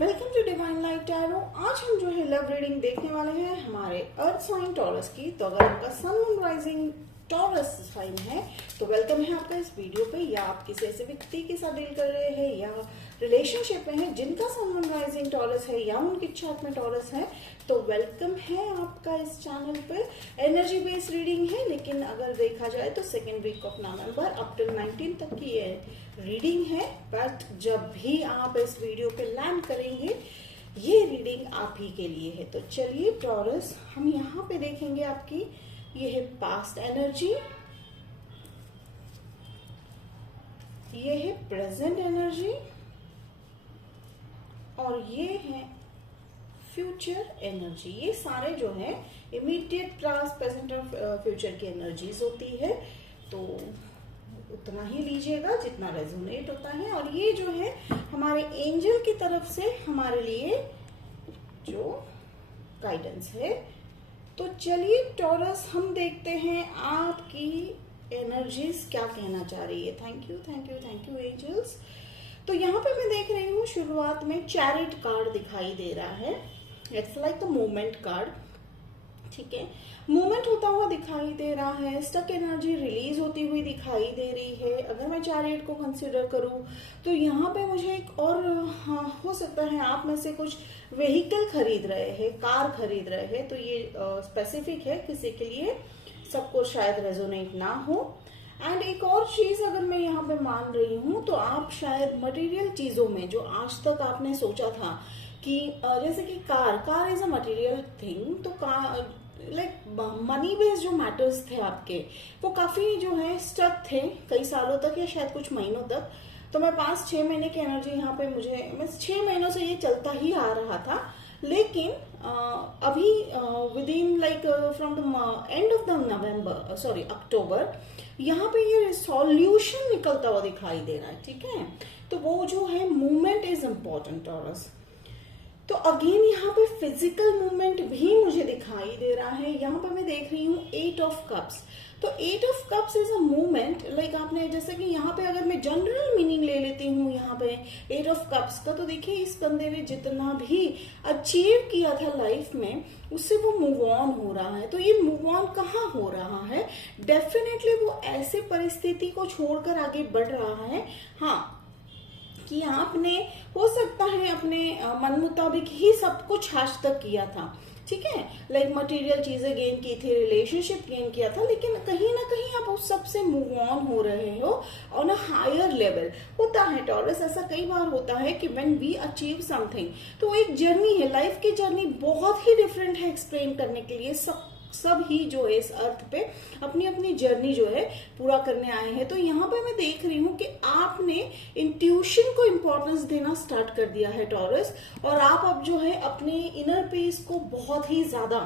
Welcome to divine light tarot. आज हम जो है लव रीडिंग देखने वाले हैं हमारे अर्थ साइन टॉरस की। तो अगर आपका sun moon rising Taurus sign है तो वेलकम है आपका इस वीडियो पे। या आप किसी ऐसे व्यक्ति के साथ डील कर रहे हैं या रिलेशनशिप में है जिनका सन मून राइजिंग टॉरस है या उनकी चार्ट में टॉरस है तो वेलकम है आपका इस चैनल पे। एनर्जी बेस्ड रीडिंग है, लेकिन अगर देखा जाए तो second week of November up till 19 तक की ये रीडिंग है। बट जब भी आप इस वीडियो पे लैंड करेंगे ये रीडिंग आप ही के लिए है। तो चलिए टॉरस, हम यहाँ पे देखेंगे आपकी ये है पास्ट एनर्जी, ये है प्रेजेंट एनर्जी और ये है फ्यूचर एनर्जी। ये सारे जो है इमीडिएट पास्ट प्रेजेंट और फ्यूचर की एनर्जीज होती है। तो उतना ही लीजिएगा जितना रेजोनेट होता है। और ये जो है हमारे एंजल की तरफ से हमारे लिए जो गाइडेंस है। तो चलिए टॉरस, हम देखते हैं आपकी एनर्जीज क्या कहना चाह रही है। Thank you thank you thank you angels. तो यहाँ पे मैं देख रही हूँ शुरुआत में चैरिट कार्ड दिखाई दे रहा है। It's like the movement card, ठीक है। मूवमेंट होता हुआ दिखाई दे रहा है, स्टक एनर्जी रिलीज होती हुई दिखाई दे रही है। अगर मैं चैरिट को कंसिडर करूं तो यहाँ पे मुझे एक और हो सकता है आप में से कुछ व्हीकल खरीद रहे हैं, कार खरीद रहे हैं। तो ये स्पेसिफिक है, किसी के लिए सबको शायद रेजोनेट ना हो। एंड एक और चीज अगर मैं यहाँ पे मान रही हूँ तो आप शायद मटेरियल चीजों में जो आज तक आपने सोचा था कि जैसे कि car is a material thing, तो कार लाइक मनी बेस्ड जो मैटर्स थे आपके वो काफी जो है स्टक थे कई सालों तक या शायद कुछ महीनों तक। तो मैं 5-6 महीने की एनर्जी यहाँ पे मैं 6 महीनों से ये चलता ही आ रहा था, लेकिन अभी within like from the end of the November sorry October यहाँ पे ये सॉल्यूशन निकलता हुआ दिखाई दे रहा है, ठीक है। तो वो जो है मूवमेंट इज इम्पोर्टेंट टॉरस। तो अगेन यहाँ पे फिजिकल मूवमेंट भी मुझे दिखाई दे रहा है। यहाँ पे मैं देख रही हूँ 8 ऑफ कप्स। तो 8 of cups is a movement, like आपने जैसे कि यहाँ पे अगर मैं जनरल मीनिंग ले लेती हूँ यहाँ पे 8 ऑफ कप्स का, तो देखिए इस बंदे ने जितना भी अचीव किया था लाइफ में उससे वो मूव ऑन हो रहा है। तो ये मूव ऑन कहाँ हो रहा है? डेफिनेटली वो ऐसे परिस्थिति को छोड़कर आगे बढ़ रहा है। हाँ, कि आपने हो सकता है अपने मन मुताबिक ही सब कुछ आज तक किया था, ठीक है। लाइक मटेरियल चीजें गेन की थी, रिलेशनशिप गेन किया था, लेकिन कहीं ना कहीं आप उस सब से मूव ऑन हो रहे हो ऑन अ हायर लेवल। होता है टॉरस, ऐसा कई बार होता है कि व्हेन वी अचीव समथिंग, तो एक जर्नी है, लाइफ की जर्नी बहुत ही डिफरेंट है एक्सप्लेन करने के लिए। सब ही जो है इस अर्थ पे अपनी अपनी जर्नी जो है पूरा करने आए हैं। तो यहाँ पे मैं देख रही हूँ कि आपने इंट्यूशन को इम्पोर्टेंस देना स्टार्ट कर दिया है टॉरस, और आप अब जो है अपने इनर पीस को बहुत ही ज्यादा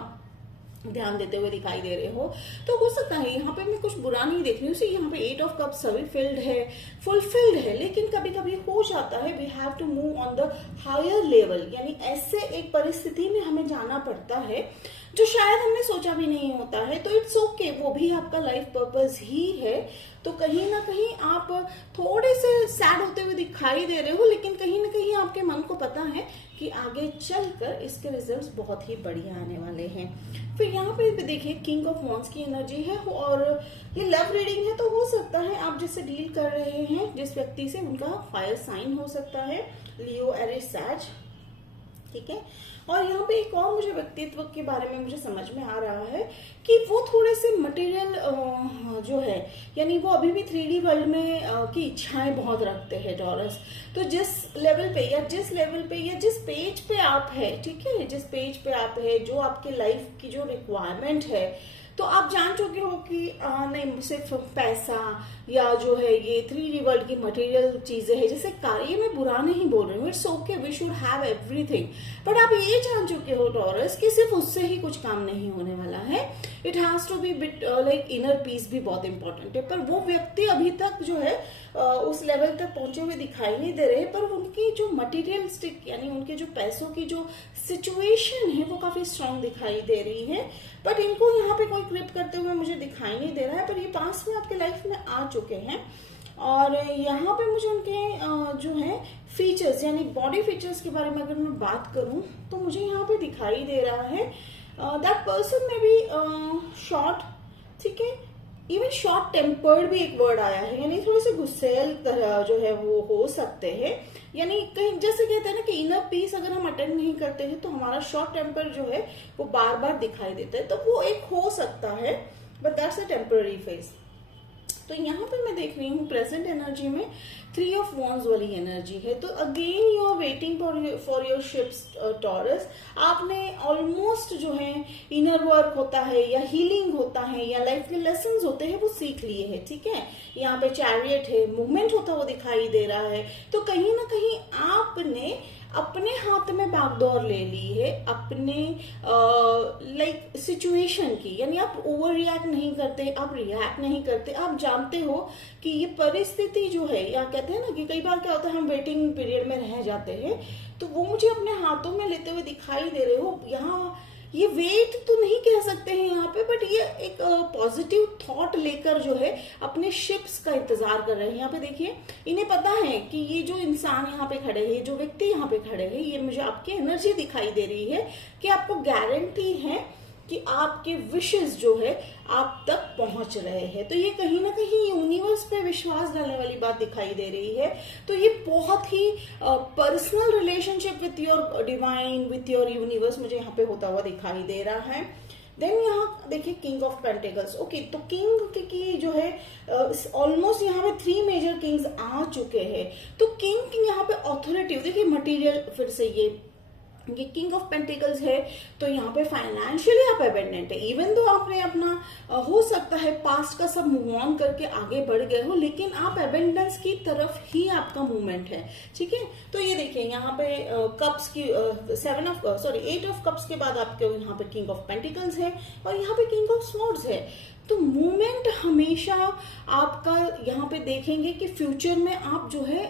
ध्यान देते हुए दिखाई दे रहे हो। तो हो सकता है यहाँ पे मैं कुछ बुरा नहीं देख रही हूँ, यहाँ पे 8 ऑफ कप्स सभी फिल्ड है, फुलफिल्ड है, लेकिन कभी कभी हो जाता है we have to move on the higher level. यानी ऐसे एक परिस्थिति में हमें जाना पड़ता है जो शायद हमने सोचा भी नहीं होता है। तो इट्स ओके, वो भी आपका लाइफ पर्पस ही है। तो कहीं ना कहीं आप थोड़े से सैड होते हुए दिखाई दे रहे हो, लेकिन कहीं ना कहीं आपके मन को पता है कि आगे चलकर इसके रिजल्ट्स बहुत ही बढ़िया आने वाले हैं। फिर यहाँ पे देखिए किंग ऑफ वॉन्ड्स की एनर्जी है और ये लव रीडिंग है। तो हो सकता है आप जिससे डील कर रहे हैं जिस व्यक्ति से, उनका फायर साइन हो सकता है, लियो, एरिस, सैज, ठीक है। और यहाँ पे एक और मुझे व्यक्तित्व के बारे में मुझे समझ में आ रहा है कि वो थोड़े से मटेरियल जो है, यानी वो अभी भी 3D वर्ल्ड में की इच्छाएं बहुत रखते हैं टॉरस। तो जिस लेवल पे या जिस पेज पे आप है, ठीक है, जिस पेज पे आप है, जो आपके लाइफ की जो रिक्वायरमेंट है, तो आप जान चुके हो कि नहीं सिर्फ पैसा या जो है ये 3D वर्ल्ड की मटेरियल चीजें हैं, जैसे कार्य में बुरा नहीं बोल रही हूँ, it's okay, we should have everything. But आप ये जान चुके हो टॉरस कि सिर्फ उससे ही कुछ काम नहीं होने वाला है। It has to be bit like inner peace भी बहुत इंपॉर्टेंट है। पर वो व्यक्ति अभी तक जो है उस लेवल तक पहुंचे हुए दिखाई नहीं दे रहे, पर उनकी जो मटेरियलिस्टिक यानी उनके जो पैसों की जो सिचुएशन है वो काफी स्ट्रांग दिखाई दे रही है। बट इनको यहाँ पे कोई ग्रिप करते हुए मुझे दिखाई नहीं दे रहा है, पर ये पास में आपके लाइफ में आ चुके हैं। और यहाँ पे मुझे उनके जो है फीचर्स यानी बॉडी फीचर्स के बारे में अगर मैं बात करूं तो मुझे यहाँ पे दिखाई दे रहा है दैट पर्सन में भी शॉर्ट, ठीक है, इवन शॉर्ट टेम्पर्ड भी एक वर्ड आया है, यानी थोड़े से गुस्सैल तरह जो है वो हो सकते हैं। यानी कहीं जैसे कहते हैं ना कि इनर पीस अगर हम अटेंड नहीं करते हैं तो हमारा शॉर्ट टेम्पर जो है वो बार बार दिखाई देता है, तो वो एक हो सकता है, but that's a temporary phase. तो यहाँ पे मैं देख रही हूँ प्रेजेंट एनर्जी में 3 ऑफ वॉन्ड्स वाली एनर्जी है। तो again you are waiting for your ships Taurus. आपने ऑलमोस्ट जो है इनर वर्क होता है या हीलिंग होता है या लाइफ के लेसन्स होते हैं वो सीख लिए हैं, ठीक है। यहाँ पे चैरियट है, मूवमेंट होता हुआ दिखाई दे रहा है। तो कहीं ना कहीं आपने अपने हाथ में बागडोर ले ली है अपने लाइक सिचुएशन की, यानी आप ओवर रिएक्ट नहीं करते, आप रिएक्ट नहीं करते, आप जानते हो कि ये परिस्थिति जो है, या कहते हैं ना कि कई बार क्या होता है हम वेटिंग पीरियड में रह जाते हैं, तो वो मुझे अपने हाथों में लेते हुए दिखाई दे रहे हो। यहाँ ये वेट तो नहीं कह सकते हैं यहाँ पे, बट ये एक पॉजिटिव थॉट लेकर जो है अपने शिप्स का इंतजार कर रहे हैं। यहाँ पे देखिए, इन्हें पता है कि ये जो इंसान यहाँ पे खड़े हैं, जो व्यक्ति यहाँ पे खड़े हैं, ये मुझे आपकी एनर्जी दिखाई दे रही है कि आपको गारंटी है कि आपके विशेस जो है आप तक पहुंच रहे हैं। तो ये कहीं ना कहीं यूनिवर्स पे विश्वास डालने वाली बात दिखाई दे रही है। तो ये बहुत ही personal relationship with your divine, with your universe मुझे यहाँ पे होता हुआ दिखाई दे रहा है। देन यहाँ देखिए किंग ऑफ पेंटिकल्स। ओके, तो किंग की जो है ऑलमोस्ट यहाँ पे 3 मेजर किंग्स आ चुके हैं। तो किंग यहाँ पे ऑथोरिटी, देखिए मटीरियल, फिर से ये किंग ऑफ पेंटिकल्स है, तो यहाँ पे फाइनेंशियली आप अबेंडेंट है। इवन तो आपने अपना हो सकता है पास्ट का सब मूव ऑन करके आगे बढ़ गए हो, लेकिन आप अबेंडेंस की तरफ ही आपका मूवमेंट है, ठीक है। तो ये देखिए यहाँ पे कप्स की 8 ऑफ कप्स के बाद आपके यहाँ पे किंग ऑफ पेंटिकल्स है और यहाँ पे किंग ऑफ स्वॉर्ड्स है। तो मूवमेंट हमेशा आपका यहाँ पे देखेंगे कि फ्यूचर में आप जो है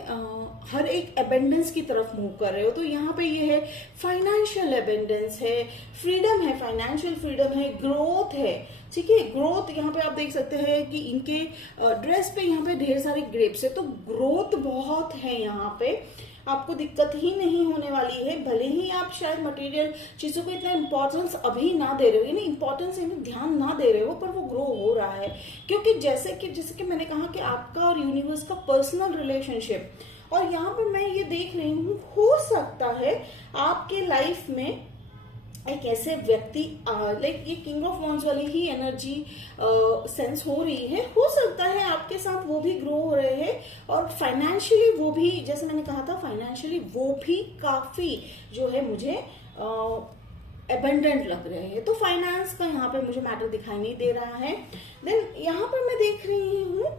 हर एक एबेंडेंस की तरफ मूव कर रहे हो। तो यहाँ पे ये है फाइनेंशियल एबेंडेंस है, फ्रीडम है, फाइनेंशियल फ्रीडम है, ग्रोथ है, ठीक है। ग्रोथ यहाँ पे आप देख सकते हैं कि इनके ड्रेस पे यहाँ पे ढेर सारे ग्रेप्स है, तो ग्रोथ बहुत है यहाँ पे, आपको दिक्कत ही नहीं होने वाली है। भले ही आप शायद मटेरियल चीजों को इतना इंपॉर्टेंस अभी ना दे रहे हो, यानी इंपॉर्टेंस यानी ध्यान ना दे रहे हो, पर वो ग्रो हो रहा है। क्योंकि जैसे कि मैंने कहा कि आपका और यूनिवर्स का पर्सनल रिलेशनशिप, और यहाँ पे मैं ये देख रही हूँ, हो सकता है आपके लाइफ में एक ऐसे व्यक्ति लाइक ये किंग ऑफ वॉन्ड्स वाली ही एनर्जी सेंस हो रही है। हो सकता है आपके साथ वो भी ग्रो हो रहे हैं और फाइनेंशियली वो भी, जैसे मैंने कहा था, फाइनेंशियली वो भी काफी जो है मुझे एबंडेंट लग रहे हैं। तो फाइनेंस का यहाँ पे मुझे मैटर दिखाई नहीं दे रहा है। देन यहाँ पर मैं देख रही हूँ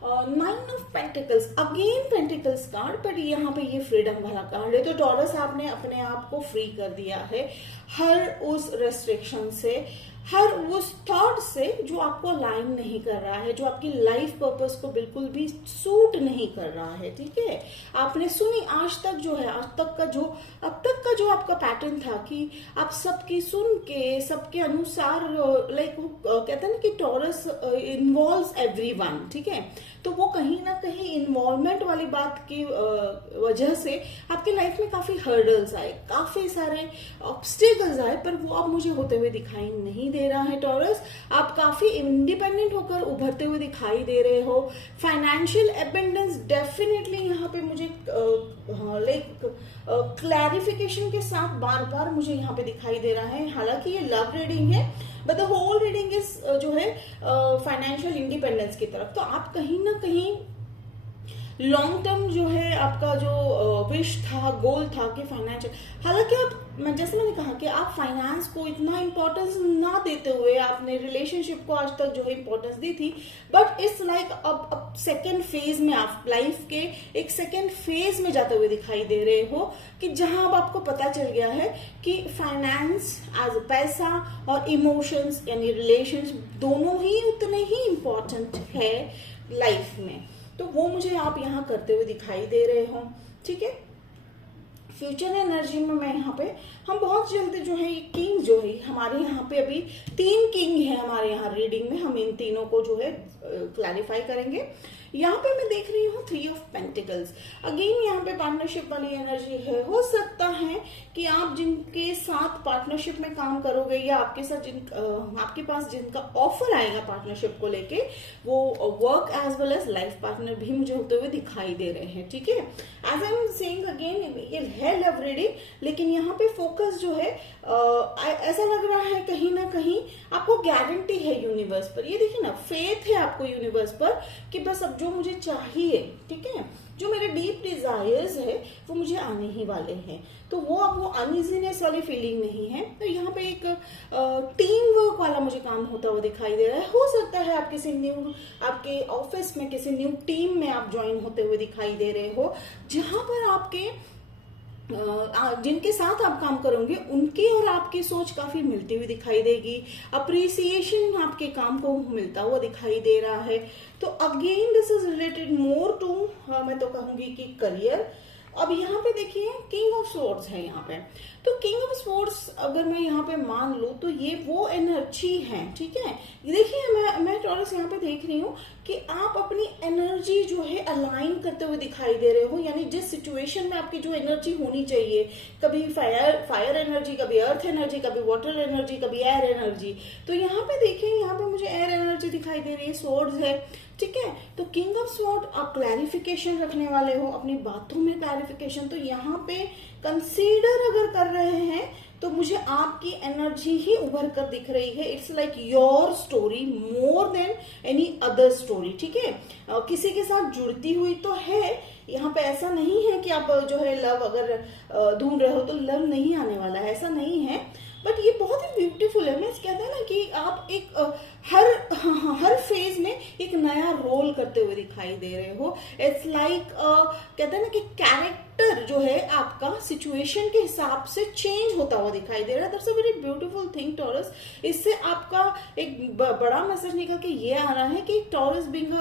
9 of pentacles, again pentacles card, पर यहाँ पे ये फ्रीडम वाला कार्ड है। तो टॉरस आपने अपने आप को फ्री कर दिया है हर उस रेस्ट्रिक्शन से, हर उस थॉट से जो आपको अलाइन नहीं कर रहा है, जो आपकी लाइफ पर्पस को बिल्कुल भी सूट नहीं कर रहा है, ठीक है। आपने सुनी आज तक जो है, अब तक का जो आपका पैटर्न था कि आप सबकी सुन के सबके अनुसार लाइक कहते हैं ना कि टॉरस इन्वॉल्व्स एवरीवन, ठीक है। तो वो कहीं ना कहीं इन्वॉल्वमेंट वाली बात की वजह से आपकी लाइफ में काफी हर्डल्स आए, काफी सारे ऑब्स्टिकल्स आए, पर वो अब मुझे होते हुए दिखाई नहीं दे रहा है। टॉरस, आप काफी इंडिपेंडेंट होकर उभरते हुए दिखाई दे रहे हो। फाइनेंशियल एबंडेंस डेफिनेटली यहाँ पे मुझे लाइक क्लैरिफिकेशन के साथ बार बार मुझे यहाँ पे दिखाई दे रहा है। हालांकि ये लव रीडिंग है, but the whole reading is जो है फाइनेंशियल इंडिपेंडेंस की तरफ। तो आप कहीं ना कहीं लॉन्ग टर्म जो है आपका जो विश था, गोल था कि फाइनेंशियल, हालांकि जैसे मैंने कहा कि आप फाइनेंस को इतना इंपॉर्टेंस ना देते हुए आपने रिलेशनशिप को आज तक जो है इंपॉर्टेंस दी थी, बट इट्स लाइक अब सेकेंड फेज में आप लाइफ के एक सेकेंड फेज में जाते हुए दिखाई दे रहे हो कि जहां अब आपको पता चल गया है कि फाइनेंस एज पैसा और इमोशंस यानी रिलेशंस दोनों ही उतने ही इंपॉर्टेंट है लाइफ में। तो वो मुझे आप यहाँ करते हुए दिखाई दे रहे हो, ठीक है। फ्यूचर एनर्जी में मैं यहाँ पे हम बहुत जल्द जो है ये किंग जो है हमारे यहाँ पे अभी 3 किंग है हमारे यहाँ रीडिंग में, हम इन तीनों को जो है क्लैरिफाई करेंगे। यहाँ पे मैं देख रही हूँ 3 ऑफ पेंटिकल्स। अगेन यहाँ पे पार्टनरशिप वाली एनर्जी है। हो सकता है कि आप जिनके साथ पार्टनरशिप में काम करोगे या आपके साथ आपके पास जिनका ऑफर आएगा पार्टनरशिप को लेके, वो work as well as life partner भी मुझे होते हुए दिखाई दे रहे हैं। ठीक है, as I am saying again, ये है लव रीडिंग, लेकिन यहाँ पे फोकस जो है ऐसा लग रहा है कहीं ना कहीं आपको गारंटी है यूनिवर्स पर। ये देखिए ना, फेथ है आपको यूनिवर्स पर कि बस अब जो मुझे चाहिए, ठीक है, जो मेरे डीप डिजायर्स है वो मुझे आने ही वाले हैं। तो वो अब वो अनइजीनेस वाली फीलिंग नहीं है। तो यहाँ पे एक टीम वर्क वाला मुझे काम होता हुआ दिखाई दे रहा है। हो सकता है आप किसी न्यू, आपके ऑफिस में किसी न्यू टीम में आप ज्वाइन होते हुए दिखाई दे रहे हो, जहां पर आपके जिनके साथ आप काम करोगे उनकी और आपकी सोच काफी मिलती हुई दिखाई देगी। अप्रिसिएशन आपके काम को मिलता हुआ दिखाई दे रहा है। तो again this is related more to, मैं तो कहूंगी कि करियर। अब यहाँ पे देखिए किंग ऑफ स्वॉर्ड्स है यहाँ पे। तो किंग ऑफ स्वॉर्ड्स अगर मैं यहाँ पे मान लूं तो ये वो एनर्जी है, ठीक है। देखिए मैं टॉरस यहाँ पे देख रही हूँ कि आप अपनी एनर्जी जो है अलाइन करते हुए दिखाई दे रहे हो। यानी जिस सिचुएशन में आपकी जो एनर्जी होनी चाहिए, कभी फायर एनर्जी, कभी अर्थ एनर्जी, कभी वाटर एनर्जी, कभी एयर एनर्जी। तो यहाँ पे देखिए, यहाँ पे मुझे एयर एनर्जी दिखाई दे रही है, स्वॉर्ड्स है, ठीक है। तो किंग ऑफ स्वॉर्ड, आप क्लैरिफिकेशन रखने वाले हो, अपनी बातों में क्लैरिफिकेशन। तो यहाँ पे कंसीडर अगर कर रहे हैं तो मुझे आपकी एनर्जी ही उभर कर दिख रही है। It's like your story more than any other story, ठीक है। किसी के साथ जुड़ती हुई तो है। यहाँ पे ऐसा नहीं है कि आप जो है लव अगर ढूंढ रहे हो तो लव नहीं आने वाला है, ऐसा नहीं है। बट ये बहुत ही ब्यूटीफुल है। मैं कहते हैं ना कि आप एक हर फेज में एक नया रोल करते हुए दिखाई दे रहे हो। इट्स लाइक कहते हैं ना कि कैरेक्टर जो है आपका सिचुएशन के हिसाब से चेंज होता हुआ दिखाई दे रहा है। That's a very beautiful thing taurus. इससे आपका एक बड़ा मैसेज निकल के ये आ रहा है कि टॉरस बीइंग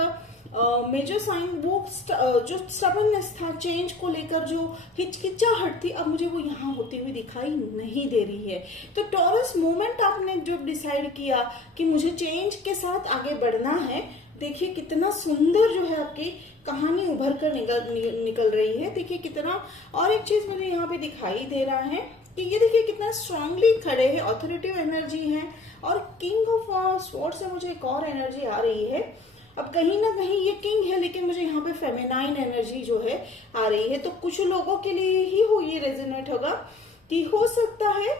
मेजर साइन, वो जो स्टबर्ननेस था, चेंज को लेकर जो हिचकिचाहट थी, अब मुझे वो यहाँ होती हुई दिखाई नहीं दे रही है। तो टॉरस मोमेंट आपने जब डिसाइड किया कि मुझे चेंज के साथ आगे बढ़ना है, देखिए कितना सुंदर जो है आपकी कहानी उभर कर निकल रही है। देखिए कितना, और एक चीज मुझे यहाँ पे दिखाई दे रहा है कि ये देखिए कितना स्ट्रांगली खड़े हैं, ऑथोरिटिव एनर्जी है। और किंग ऑफ स्वॉर्ड्स से मुझे एक और एनर्जी आ रही है। अब कहीं ना कहीं ये किंग है, लेकिन मुझे यहाँ पे फेमिनाइन एनर्जी जो है आ रही है। तो कुछ लोगों के लिए ही ये रेजोनेट होगा कि हो सकता है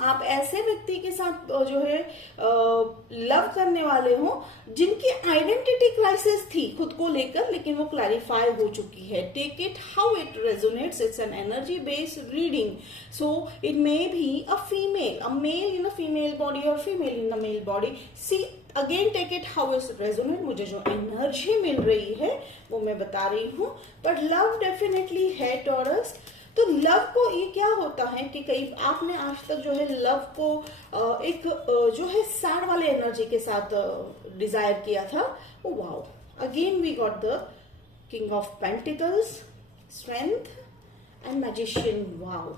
आप ऐसे व्यक्ति के साथ जो है लव करने वाले हो जिनकी आइडेंटिटी क्राइसिस थी खुद को लेकर, लेकिन वो क्लैरिफाई हो चुकी है। Take it how it resonates, it's an energy based reading. So it may be a female, a male in a female body और female in a male body. See again, take it how is resonate. मुझे जो energy मिल रही है वो मैं बता रही हूँ। बट लव डेफिनेटली है टॉरस। तो लव को ये क्या होता है कि कई आपने आज तक जो है लव को एक जो है सैड वाले एनर्जी के साथ डिजायर किया था। Oh wow, again we got the king of pentacles, strength and magician. Wow,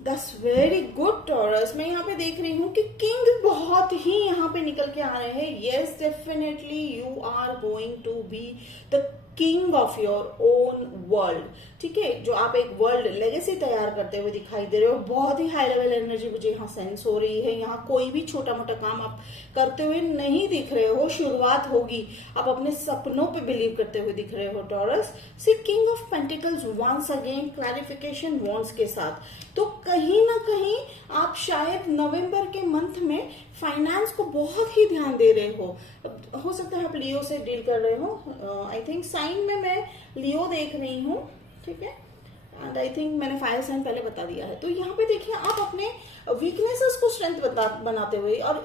that's very good Taurus. मैं यहाँ पे देख रही हूँ कि किंग बहुत ही यहाँ पे निकल के आ रहे हैं। Yes, definitely you are going to be the king of your own world, ठीक है। जो आप एक वर्ल्ड लेगेसी तैयार करते हुए दिखाई दे रहे हो। बहुत ही हाई लेवल एनर्जी मुझे यहाँ सेंस हो रही है। यहाँ कोई भी छोटा मोटा काम आप करते हुए नहीं दिख रहे हो, शुरुआत होगी। आप अपने सपनों पे बिलीव करते हुए दिख रहे हो Taurus. See king of pentacles once again clarification wants के साथ। तो कहीं ना कहीं आप शायद नवंबर के मंथ में फाइनेंस को बहुत ही ध्यान दे रहे हो सकता है आप लियो से डील कर रहे हो। आई थिंक साइन में मैं लियो देख रही हूँ, ठीक है। एंड आई थिंक मैंने फायर साइन पहले बता दिया है। तो यहाँ पे देखिए आप अपने वीकनेसेस को स्ट्रेंथ बनाते हुए और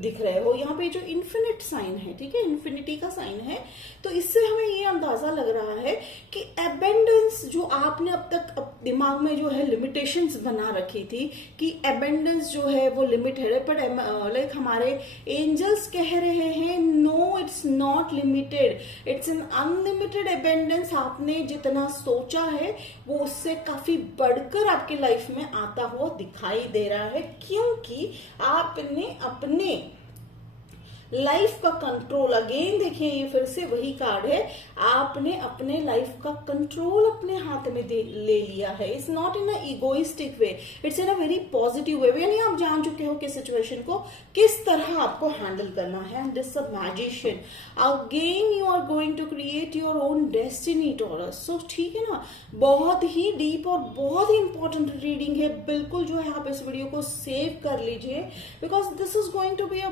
दिख रहे हो। यहाँ पे जो इन्फिनिट साइन है, ठीक है, इन्फिनिटी का साइन है। तो इससे हमें ये अंदाजा लग रहा है कि एबेंडेंस जो आपने अब तक दिमाग में जो है लिमिटेशंस बना रखी थी कि एबेंडेंस जो है वो लिमिटेड है, पर लाइक हमारे एंजल्स कह रहे हैं no, it's not limited, it's an unlimited abundance. आपने जितना सोचा है वो उससे काफी बढ़कर आपके लाइफ में आता हुआ दिखाई दे रहा है, क्योंकि आपने अपने लाइफ का कंट्रोल, अगेन देखिए ये फिर से वही कार्ड है, आपने अपने लाइफ का कंट्रोल अपने हाथ में ले लिया है। It's not in a egoistic way, it's in a very positive way. यानी आप जान चुके हो कि सिचुएशन को किस तरह आपको हैंडल करना है। And this a magician, again you are going to create your own destiny Taurus. So ठीक है ना, बहुत ही डीप और बहुत ही इंपॉर्टेंट रीडिंग है। बिल्कुल जो है आप इस वीडियो को सेव कर लीजिए, because this is going to be a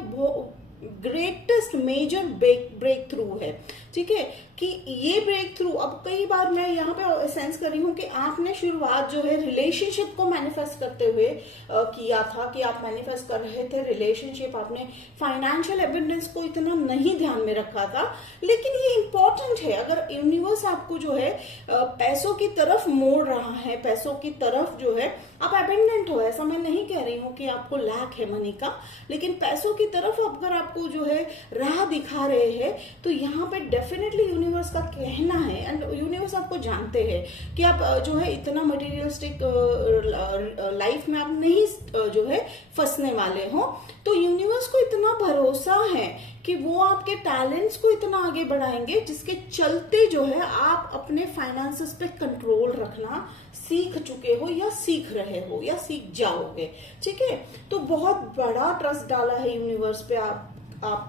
greatest major breakthrough है। ठीक है, कि ये ब्रेक थ्रू, अब कई बार मैं यहाँ पे सेंस कर रही हूँ कि आपने शुरुआत जो है रिलेशनशिप को मैनिफेस्ट करते हुए किया था, कि आप मैनिफेस्ट कर रहे थे रिलेशनशिप, आपने फाइनेंशियल एबिडेंस को इतना नहीं ध्यान में रखा था। लेकिन ये इंपॉर्टेंट है, अगर यूनिवर्स आपको जो है पैसों की तरफ मोड़ रहा है, पैसों की तरफ जो है आप अबेंडेंट हो, ऐसा मैं नहीं कह रही हूँ कि आपको लैक है मनी का, लेकिन पैसों की तरफ अगर आपको जो है राह दिखा रहे हैं, तो यहाँ पे डेफिनेटली यूनिवर्स का कहना है, एंड यूनिवर्स आपको जानते हैं कि आप जो है इतना मटेरियलिस्टिक लाइफ में आप नहीं जो है फंसने वाले हो। तो यूनिवर्स को इतना भरोसा है कि वो आपके टैलेंट्स को इतना आगे बढ़ाएंगे जिसके चलते जो है आप अपने फाइनेंसेस पे कंट्रोल रखना सीख चुके हो, या सीख रहे हो, या सीख जाओगे। ठीक है, तो बहुत बड़ा ट्रस्ट डाला है यूनिवर्स पे आप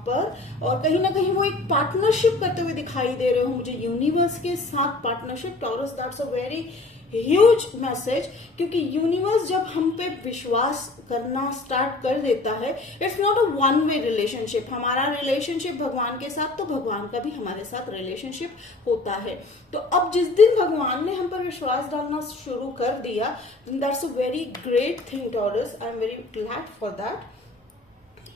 पर, और कहीं ना कहीं वो एक पार्टनरशिप करते हुए दिखाई दे रहे हो मुझे यूनिवर्स के साथ। Partnership taurus, that's a very huge message, क्योंकि यूनिवर्स जब हम पे विश्वास करना स्टार्ट कर देता है, it's not a one way relationship. हमारा रिलेशनशिप भगवान के साथ, तो भगवान का भी हमारे साथ रिलेशनशिप होता है। तो अब जिस दिन भगवान ने हम पर विश्वास डालना शुरू कर दिया, that's a very great thing taurus, I am very glad for that.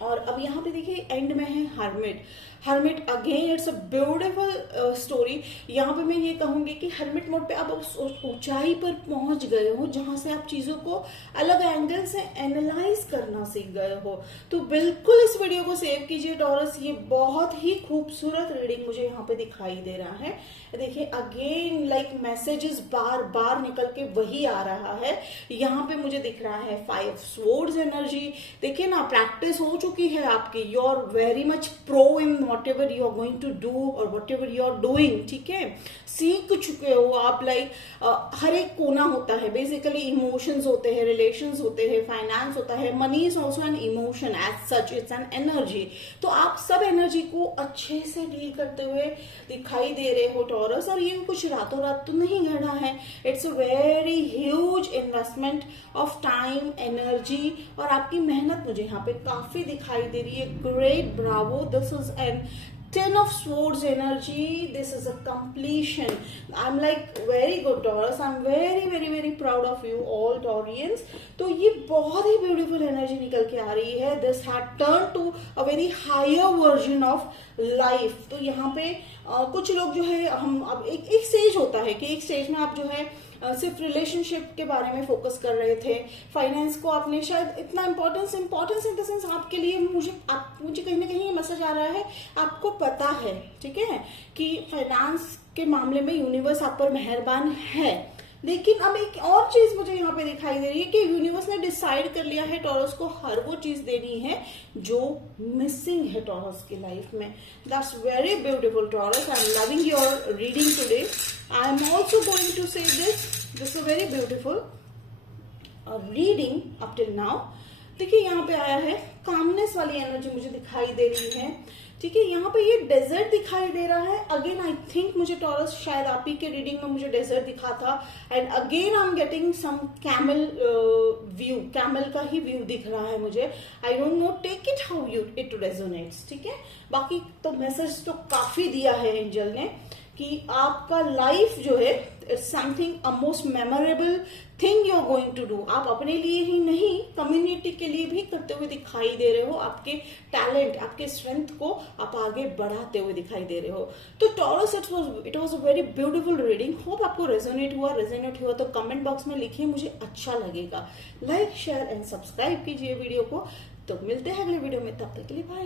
और अब यहाँ पे देखिए एंड में है hermit. Hermit again it's a beautiful story. यहाँ पे मैं ये कहूंगी कि हर्मिट मोड पे आप उस ऊंचाई पर पहुंच गए हो जहां से आप चीजों को अलग एंगल से एनालाइज करना सीख गए हो। तो बिल्कुल इस वीडियो को सेव कीजिए टॉरस, ये बहुत ही खूबसूरत रीडिंग मुझे यहाँ पे दिखाई दे रहा है। देखिए अगेन लाइक मैसेजेस बार बार निकल के वही आ रहा है। यहाँ पे मुझे दिख रहा है 5 स्वॉर्ड्स एनर्जी। देखिए ना, प्रैक्टिस हो चुकी है आपकी, you are very much pro in whatever you are going to do or whatever you are doing। ठीक है, सीख चुके हो आप। लाइक हर एक कोना होता है, बेसिकली इमोशंस होते हैं, रिलेशंस होते हैं, फाइनेंस होता है, money is also an emotion, as such it's an energy. तो आप सब एनर्जी को अच्छे से डील करते हुए दिखाई दे रहे हो टॉरस, और ये कुछ रातों रात तो नहीं घड़ा है। It's a very huge investment of time, energy, और आपकी मेहनत मुझे यहाँ पे काफी दिखाई दे रही है। Great, Bravo, this is an 10 of swords energy, this is a completion। I'm like very good Taurus, I'm very proud of you all Taurians। तो ये बहुत ही ब्यूटीफुल एनर्जी निकल के आ रही है। This had turned to a very higher version of life। तो यहाँ पे कुछ लोग जो है, हम अब एक स्टेज होता है कि एक स्टेज में आप जो है सिर्फ रिलेशनशिप के बारे में फोकस कर रहे थे, फाइनेंस को आपने शायद इतना इम्पोर्टेंस इन द सेंस आपके लिए, मुझे कहीं ना कहीं ये मैसेज आ रहा है, आपको पता है, ठीक है, कि फाइनेंस के मामले में यूनिवर्स आप पर मेहरबान है। लेकिन अब एक और चीज मुझे यहाँ पे दिखाई दे रही है कि यूनिवर्स ने डिसाइड कर लिया है टॉरस को हर वो चीज देनी है जो मिसिंग है टॉरस की लाइफ में। That's very beautiful Taurus, I am loving your reading today. I am also going to say this is very beautiful reading up till now. देखिए यहाँ पे आया है कामनेस वाली एनर्जी मुझे दिखाई दे रही है। ठीक है, यहाँ पे ये डेजर्ट दिखाई दे रहा है। अगेन आई थिंक मुझे टॉरस शायद आप ही के रीडिंग में मुझे डेजर्ट दिखा था, and again I am getting some camel view, camel का ही व्यू दिख रहा है मुझे। I don't know, take it how you it resonates. ठीक है, बाकी तो मैसेज तो काफी दिया है एंजल ने कि आपका लाइफ जो है it's something a most memorable thing you are going to do. आप अपने लिए ही नहीं, कम्युनिटी के लिए भी करते हुए दिखाई दे रहे हो, आपके टैलेंट, आपके स्ट्रेंथ को आप आगे बढ़ाते हुए दिखाई दे रहे हो। तो taurus it was a very beautiful reading. Hope आपको रेजोनेट हुआ तो कमेंट बॉक्स में लिखिए, मुझे अच्छा लगेगा। लाइक शेयर एंड सब्सक्राइब कीजिए वीडियो को। तो मिलते हैं अगले वीडियो में, तब तक के लिए बाय।